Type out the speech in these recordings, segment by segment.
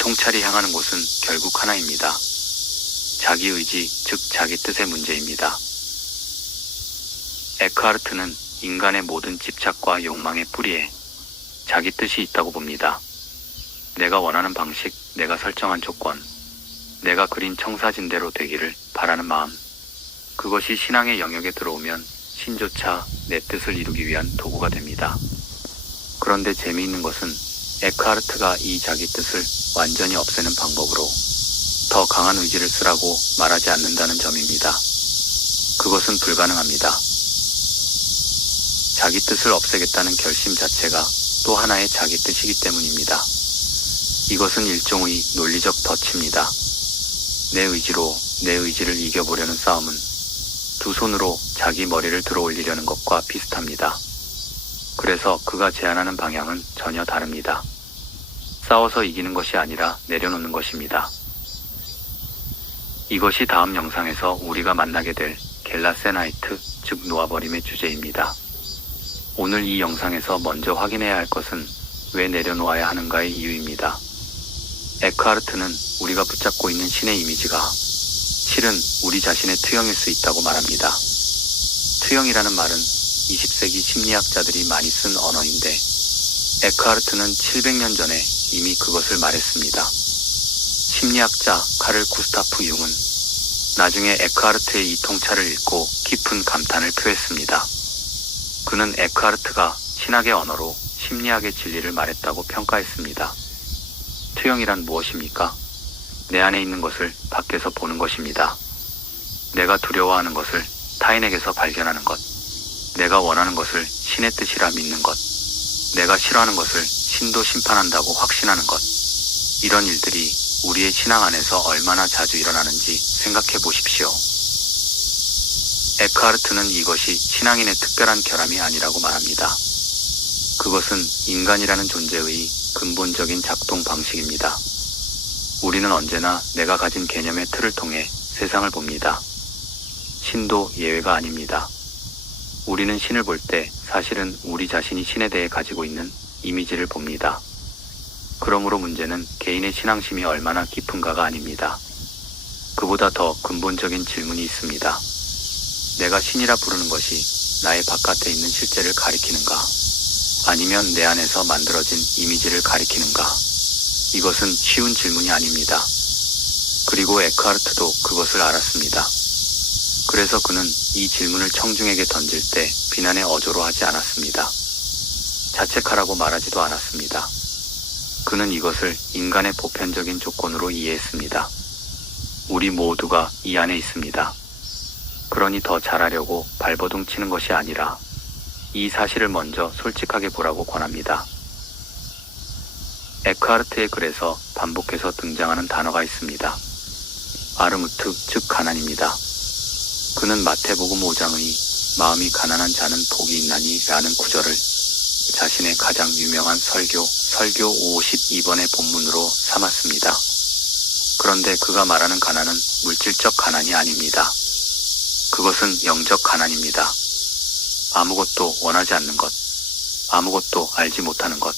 통찰이 향하는 곳은 결국 하나입니다. 자기 의지, 즉 자기 뜻의 문제입니다. 에크하르트는 인간의 모든 집착과 욕망의 뿌리에 자기 뜻이 있다고 봅니다. 내가 원하는 방식, 내가 설정한 조건, 내가 그린 청사진대로 되기를 바라는 마음. 그것이 신앙의 영역에 들어오면 신조차 내 뜻을 이루기 위한 도구가 됩니다. 그런데 재미있는 것은 에크하르트가 이 자기 뜻을 완전히 없애는 방법으로 더 강한 의지를 쓰라고 말하지 않는다는 점입니다. 그것은 불가능합니다. 자기 뜻을 없애겠다는 결심 자체가 또 하나의 자기 뜻이기 때문입니다. 이것은 일종의 논리적 덫입니다. 내 의지로 내 의지를 이겨보려는 싸움은 두 손으로 자기 머리를 들어올리려는 것과 비슷합니다. 그래서 그가 제안하는 방향은 전혀 다릅니다. 싸워서 이기는 것이 아니라 내려놓는 것입니다. 이것이 다음 영상에서 우리가 만나게 될 겔라세나이트, 즉 놓아버림의 주제입니다. 오늘 이 영상에서 먼저 확인해야 할 것은 왜 내려놓아야 하는가의 이유입니다. 에크하르트는 우리가 붙잡고 있는 신의 이미지가 실은 우리 자신의 투영일 수 있다고 말합니다. 투영이라는 말은 20세기 심리학자들이 많이 쓴 언어인데 에크하르트는 700년 전에 이미 그것을 말했습니다. 심리학자 카를 구스타프 융은 나중에 에크하르트의 이 통찰을 읽고 깊은 감탄을 표했습니다. 그는 에크하르트가 신학의 언어로 심리학의 진리를 말했다고 평가했습니다. 투영이란 무엇입니까? 내 안에 있는 것을 밖에서 보는 것입니다. 내가 두려워하는 것을 타인에게서 발견하는 것, 내가 원하는 것을 신의 뜻이라 믿는 것, 내가 싫어하는 것을 신도 심판한다고 확신하는 것. 이런 일들이 우리의 신앙 안에서 얼마나 자주 일어나는지 생각해 보십시오. 에크하르트는 이것이 신앙인의 특별한 결함이 아니라고 말합니다. 그것은 인간이라는 존재의 근본적인 작동 방식입니다. 우리는 언제나 내가 가진 개념의 틀을 통해 세상을 봅니다. 신도 예외가 아닙니다. 우리는 신을 볼 때 사실은 우리 자신이 신에 대해 가지고 있는 이미지를 봅니다. 그러므로 문제는 개인의 신앙심이 얼마나 깊은가가 아닙니다. 그보다 더 근본적인 질문이 있습니다. 내가 신이라 부르는 것이 나의 바깥에 있는 실제를 가리키는가? 아니면 내 안에서 만들어진 이미지를 가리키는가? 이것은 쉬운 질문이 아닙니다. 그리고 에크하르트도 그것을 알았습니다. 그래서 그는 이 질문을 청중에게 던질 때 비난의 어조로 하지 않았습니다. 자책하라고 말하지도 않았습니다. 그는 이것을 인간의 보편적인 조건으로 이해했습니다. 우리 모두가 이 안에 있습니다. 그러니 더 잘하려고 발버둥 치는 것이 아니라 이 사실을 먼저 솔직하게 보라고 권합니다. 에크하르트의 글에서 반복해서 등장하는 단어가 있습니다. 아르무트, 즉 가난입니다. 그는 마태복음 5장의 마음이 가난한 자는 복이 있나니 라는 구절을 자신의 가장 유명한 설교 52번의 본문으로 삼았습니다. 그런데 그가 말하는 가난은 물질적 가난이 아닙니다. 그것은 영적 가난입니다. 아무것도 원하지 않는 것, 아무것도 알지 못하는 것,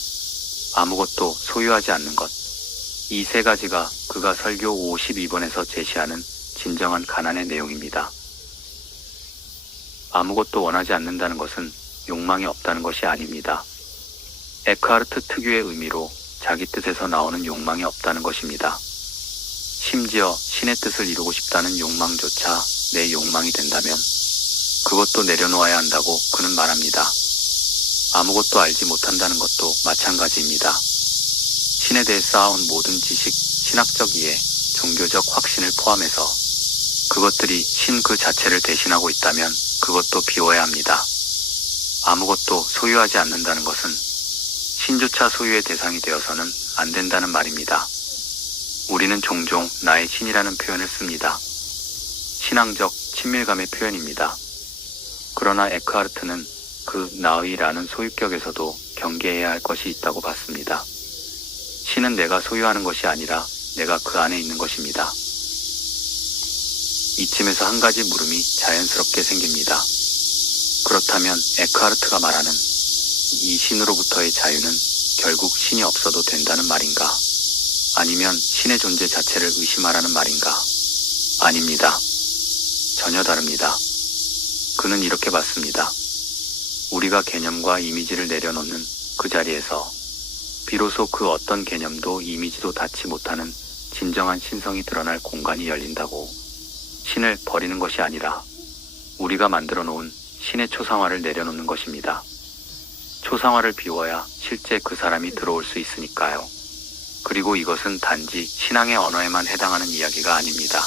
아무것도 소유하지 않는 것. 이 세 가지가 그가 설교 52번에서 제시하는 진정한 가난의 내용입니다. 아무것도 원하지 않는다는 것은 욕망이 없다는 것이 아닙니다. 에크하르트 특유의 의미로 자기 뜻에서 나오는 욕망이 없다는 것입니다. 심지어 신의 뜻을 이루고 싶다는 욕망조차 내 욕망이 된다면 그것도 내려놓아야 한다고 그는 말합니다. 아무것도 알지 못한다는 것도 마찬가지입니다. 신에 대해 쌓아온 모든 지식, 신학적 이해, 종교적 확신을 포함해서 그것들이 신 그 자체를 대신하고 있다면 그것도 비워야 합니다. 아무것도 소유하지 않는다는 것은 신조차 소유의 대상이 되어서는 안 된다는 말입니다. 우리는 종종 나의 신이라는 표현을 씁니다. 신앙적 친밀감의 표현입니다. 그러나 에크하르트는 그 나의라는 소유격에서도 경계해야 할 것이 있다고 봤습니다. 신은 내가 소유하는 것이 아니라 내가 그 안에 있는 것입니다. 이쯤에서 한 가지 물음이 자연스럽게 생깁니다. 그렇다면 에크하르트가 말하는 이 신으로부터의 자유는 결국 신이 없어도 된다는 말인가? 아니면 신의 존재 자체를 의심하라는 말인가? 아닙니다. 전혀 다릅니다. 그는 이렇게 봤습니다. 우리가 개념과 이미지를 내려놓는 그 자리에서 비로소 그 어떤 개념도 이미지도 닿지 못하는 진정한 신성이 드러날 공간이 열린다고. 신을 버리는 것이 아니라 우리가 만들어 놓은 신의 초상화를 내려놓는 것입니다. 초상화를 비워야 실제 그 사람이 들어올 수 있으니까요. 그리고 이것은 단지 신앙의 언어에만 해당하는 이야기가 아닙니다.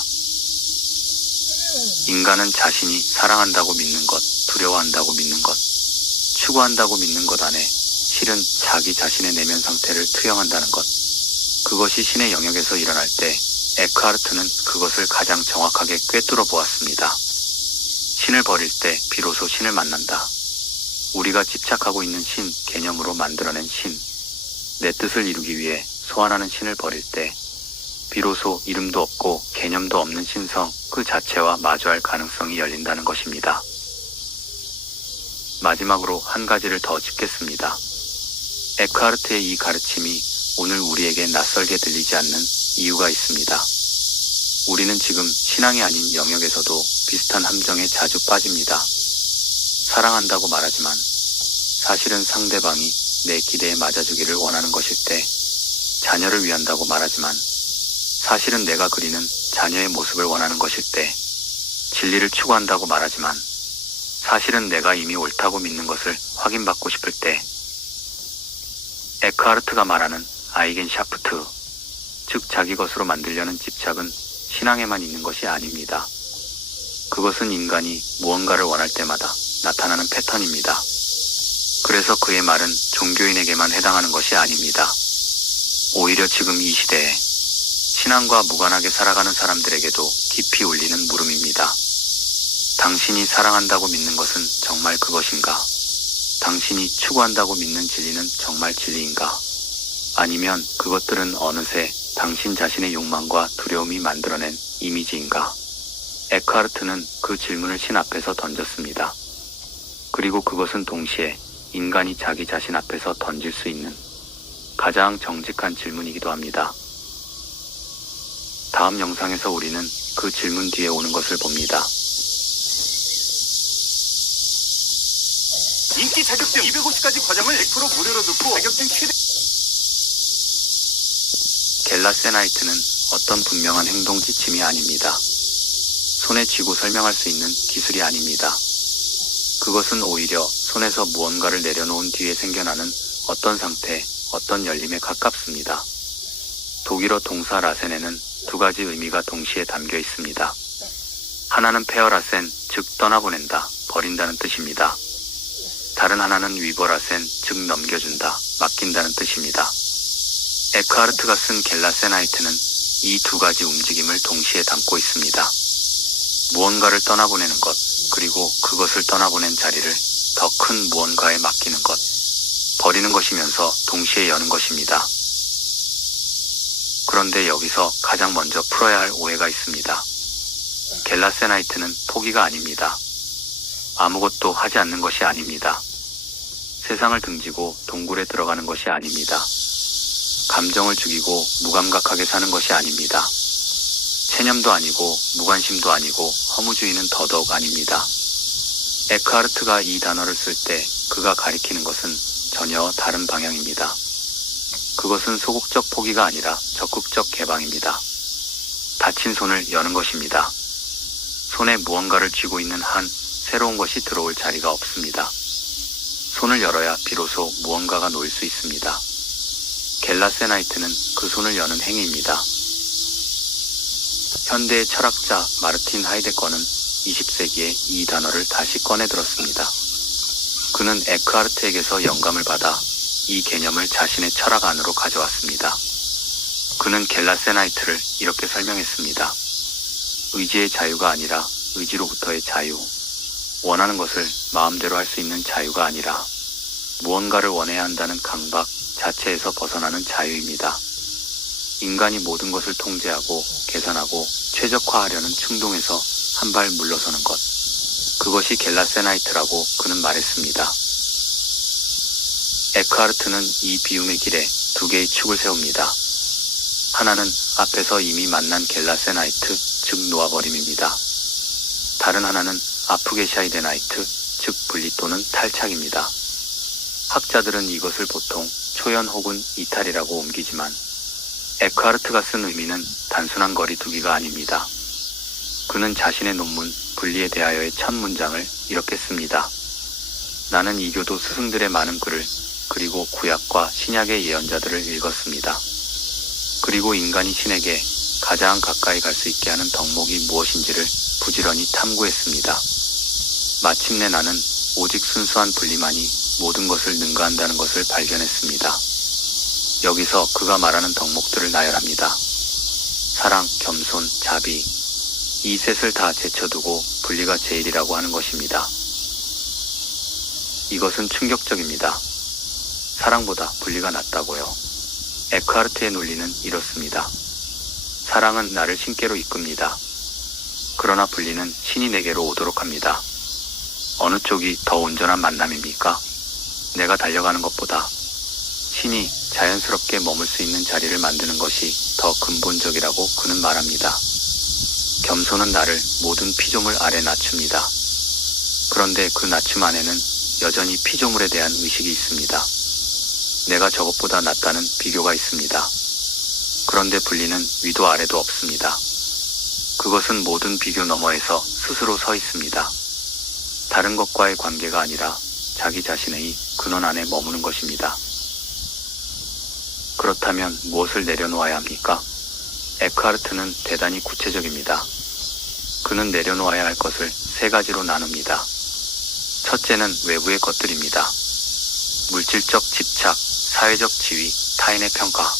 인간은 자신이 사랑한다고 믿는 것, 두려워한다고 믿는 것, 추구한다고 믿는 것 안에 실은 자기 자신의 내면 상태를 투영한다는 것. 그것이 신의 영역에서 일어날 때 에크하르트는 그것을 가장 정확하게 꿰뚫어 보았습니다. 신을 버릴 때 비로소 신을 만난다. 우리가 집착하고 있는 신, 개념으로 만들어낸 신, 내 뜻을 이루기 위해 소환하는 신을 버릴 때 비로소 이름도 없고 개념도 없는 신성 그 자체와 마주할 가능성이 열린다는 것입니다. 마지막으로 한 가지를 더 짚겠습니다. 에크하르트의 이 가르침이 오늘 우리에게 낯설게 들리지 않는 이유가 있습니다. 우리는 지금 신앙이 아닌 영역에서도 비슷한 함정에 자주 빠집니다. 사랑한다고 말하지만 사실은 상대방이 내 기대에 맞아주기를 원하는 것일 때, 자녀를 위한다고 말하지만 사실은 내가 그리는 자녀의 모습을 원하는 것일 때, 진리를 추구한다고 말하지만 사실은 내가 이미 옳다고 믿는 것을 확인받고 싶을 때, 에크하르트가 말하는 아이겐샤프트, 즉 자기 것으로 만들려는 집착은 신앙에만 있는 것이 아닙니다. 그것은 인간이 무언가를 원할 때마다 나타나는 패턴입니다. 그래서 그의 말은 종교인에게만 해당하는 것이 아닙니다. 오히려 지금 이 시대에 신앙과 무관하게 살아가는 사람들에게도 깊이 울리는 물음입니다. 당신이 사랑한다고 믿는 것은 정말 그것인가? 당신이 추구한다고 믿는 진리는 정말 진리인가? 아니면 그것들은 어느새 당신 자신의 욕망과 두려움이 만들어낸 이미지인가? 에크하르트는 그 질문을 신 앞에서 던졌습니다. 그리고 그것은 동시에 인간이 자기 자신 앞에서 던질 수 있는 가장 정직한 질문이기도 합니다. 다음 영상에서 우리는 그 질문 뒤에 오는 것을 봅니다. 인기 자격증 250가지 과정을 100% 무료로 듣고 자격증 최대. 겔라세나이트는 어떤 분명한 행동 지침이 아닙니다. 손에 쥐고 설명할 수 있는 기술이 아닙니다. 그것은 오히려 손에서 무언가를 내려놓은 뒤에 생겨나는 어떤 상태, 어떤 열림에 가깝습니다. 독일어 동사 라센에는 두 가지 의미가 동시에 담겨 있습니다. 하나는 페어라센, 즉 떠나보낸다, 버린다는 뜻입니다. 다른 하나는 위버라센, 즉 넘겨준다, 맡긴다는 뜻입니다. 에크하르트가 쓴 겔라세나이트는 이 두 가지 움직임을 동시에 담고 있습니다. 무언가를 떠나보내는 것, 그리고 그것을 떠나보낸 자리를 더 큰 무언가에 맡기는 것, 버리는 것이면서 동시에 여는 것입니다. 그런데 여기서 가장 먼저 풀어야 할 오해가 있습니다. 겔라세나이트는 포기가 아닙니다. 아무것도 하지 않는 것이 아닙니다. 세상을 등지고 동굴에 들어가는 것이 아닙니다. 감정을 죽이고 무감각하게 사는 것이 아닙니다. 체념도 아니고 무관심도 아니고 허무주의는 더더욱 아닙니다. 에크하르트가 이 단어를 쓸 때 그가 가리키는 것은 전혀 다른 방향입니다. 그것은 소극적 포기가 아니라 적극적 개방입니다. 닫힌 손을 여는 것입니다. 손에 무언가를 쥐고 있는 한 새로운 것이 들어올 자리가 없습니다. 손을 열어야 비로소 무언가가 놓일 수 있습니다. 겔라세나이트는 그 손을 여는 행위입니다. 현대의 철학자 마르틴 하이데거는 20세기에 이 단어를 다시 꺼내 들었습니다. 그는 에크하르트에게서 영감을 받아 이 개념을 자신의 철학 안으로 가져왔습니다. 그는 겔라세나이트를 이렇게 설명했습니다. 의지의 자유가 아니라 의지로부터의 자유. 원하는 것을 마음대로 할 수 있는 자유가 아니라 무언가를 원해야 한다는 강박 자체에서 벗어나는 자유입니다. 인간이 모든 것을 통제하고 계산하고 최적화하려는 충동에서 한 발 물러서는 것. 그것이 겔라세나이트라고 그는 말했습니다. 에크하르트는 이 비움의 길에 두 개의 축을 세웁니다. 하나는 앞에서 이미 만난 겔라세나이트, 즉 놓아버림입니다. 다른 하나는 아프게샤이데나이트, 즉 분리 또는 탈착입니다. 학자들은 이것을 보통 초연 혹은 이탈이라고 옮기지만 에크하르트가 쓴 의미는 단순한 거리두기가 아닙니다. 그는 자신의 논문 분리에 대하여의 첫 문장을 이렇게 씁니다. 나는 이교도 스승들의 많은 글을 그리고 구약과 신약의 예언자들을 읽었습니다. 그리고 인간이 신에게 가장 가까이 갈 수 있게 하는 덕목이 무엇인지를 부지런히 탐구했습니다. 마침내 나는 오직 순수한 분리만이 모든 것을 능가한다는 것을 발견했습니다. 여기서 그가 말하는 덕목들을 나열합니다. 사랑, 겸손, 자비. 이 셋을 다 제쳐두고 분리가 제일이라고 하는 것입니다. 이것은 충격적입니다. 사랑보다 분리가 낫다고요. 에크하르트의 논리는 이렇습니다. 사랑은 나를 신께로 이끕니다. 그러나 분리는 신이 내게로 오도록 합니다. 어느 쪽이 더 온전한 만남입니까? 내가 달려가는 것보다 신이 자연스럽게 머물 수 있는 자리를 만드는 것이 더 근본적이라고 그는 말합니다. 겸손은 나를 모든 피조물 아래 낮춥니다. 그런데 그 낮춤 안에는 여전히 피조물에 대한 의식이 있습니다. 내가 저것보다 낫다는 비교가 있습니다. 그런데 분리는 위도 아래도 없습니다. 그것은 모든 비교 너머에서 스스로 서 있습니다. 다른 것과의 관계가 아니라 자기 자신의 근원 안에 머무는 것입니다. 그렇다면 무엇을 내려놓아야 합니까? 에크하르트는 대단히 구체적입니다. 그는 내려놓아야 할 것을 세 가지로 나눕니다. 첫째는 외부의 것들입니다. 물질적 집착, 사회적 지위, 타인의 평가.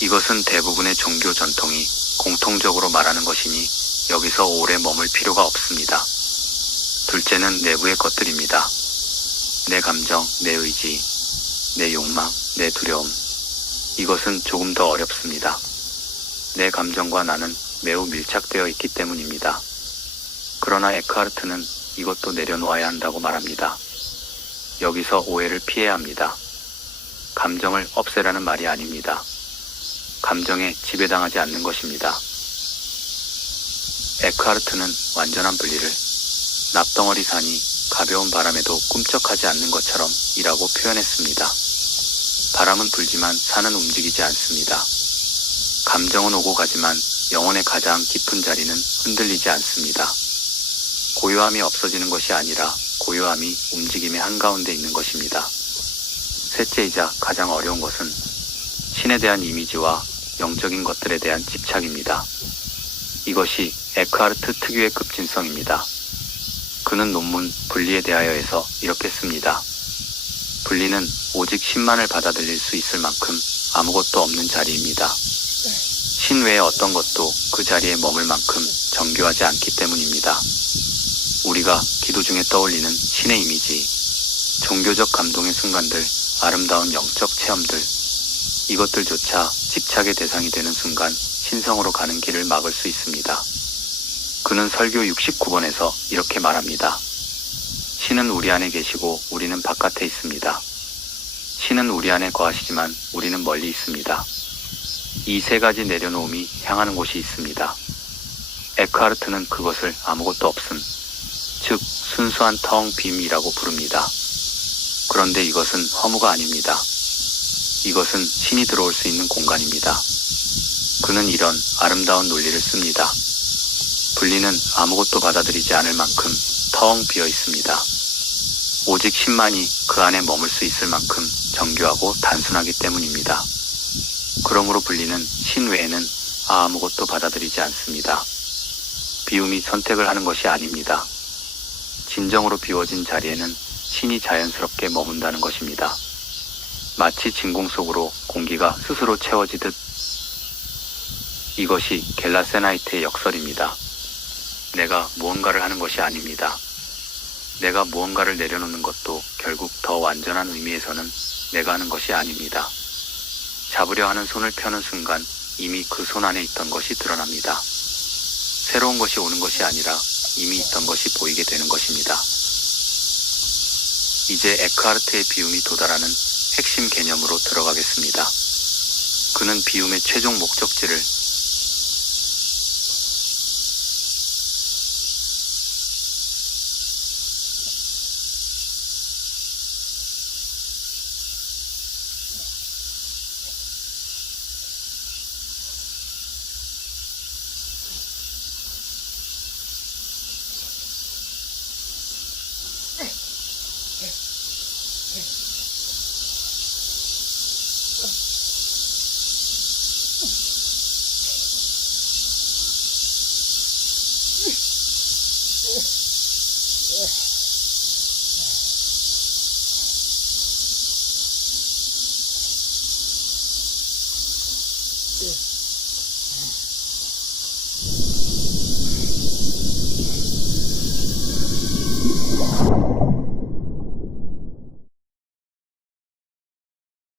이것은 대부분의 종교 전통이 공통적으로 말하는 것이니 여기서 오래 머물 필요가 없습니다. 둘째는 내부의 것들입니다. 내 감정, 내 의지, 내 욕망, 내 두려움. 이것은 조금 더 어렵습니다. 내 감정과 나는 매우 밀착되어 있기 때문입니다. 그러나 에크하르트는 이것도 내려놓아야 한다고 말합니다. 여기서 오해를 피해야 합니다. 감정을 없애라는 말이 아닙니다. 감정에 지배당하지 않는 것입니다. 에크하르트는 완전한 분리를 납덩어리 산이 가벼운 바람에도 꿈쩍하지 않는 것처럼 이라고 표현했습니다. 바람은 불지만 산은 움직이지 않습니다. 감정은 오고 가지만 영혼의 가장 깊은 자리는 흔들리지 않습니다. 고요함이 없어지는 것이 아니라 고요함이 움직임의 한가운데 있는 것입니다. 셋째이자 가장 어려운 것은 신에 대한 이미지와 영적인 것들에 대한 집착입니다. 이것이 에크하르트 특유의 급진성입니다. 그는 논문 분리에 대하여에서 이렇게 씁니다. 분리는 오직 신만을 받아들일 수 있을 만큼 아무것도 없는 자리입니다. 신 외의 어떤 것도 그 자리에 머물 만큼 정교하지 않기 때문입니다. 우리가 기도 중에 떠올리는 신의 이미지, 종교적 감동의 순간들, 아름다운 영적 체험들, 이것들조차 집착의 대상이 되는 순간 신성으로 가는 길을 막을 수 있습니다. 그는 설교 69번에서 이렇게 말합니다. 신은 우리 안에 계시고 우리는 바깥에 있습니다. 신은 우리 안에 거하시지만 우리는 멀리 있습니다. 이 세 가지 내려놓음이 향하는 곳이 있습니다. 에크하르트는 그것을 아무것도 없음, 즉 순수한 텅 빔이라고 부릅니다. 그런데 이것은 허무가 아닙니다. 이것은 신이 들어올 수 있는 공간입니다. 그는 이런 아름다운 논리를 씁니다. 분리는 아무것도 받아들이지 않을 만큼 텅 비어 있습니다. 오직 신만이 그 안에 머물 수 있을 만큼 정교하고 단순하기 때문입니다. 그러므로 분리는 신 외에는 아무것도 받아들이지 않습니다. 비움이 선택을 하는 것이 아닙니다. 진정으로 비워진 자리에는 신이 자연스럽게 머문다는 것입니다. 마치 진공 속으로 공기가 스스로 채워지듯. 이것이 겔라세나이트의 역설입니다. 내가 무언가를 하는 것이 아닙니다. 내가 무언가를 내려놓는 것도 결국 더 완전한 의미에서는 내가 하는 것이 아닙니다. 잡으려 하는 손을 펴는 순간 이미 그 손 안에 있던 것이 드러납니다. 새로운 것이 오는 것이 아니라 이미 있던 것이 보이게 되는 것입니다. 이제 에크하르트의 비움이 도달하는 핵심 개념으로 들어가겠습니다. 그는 비움의 최종 목적지를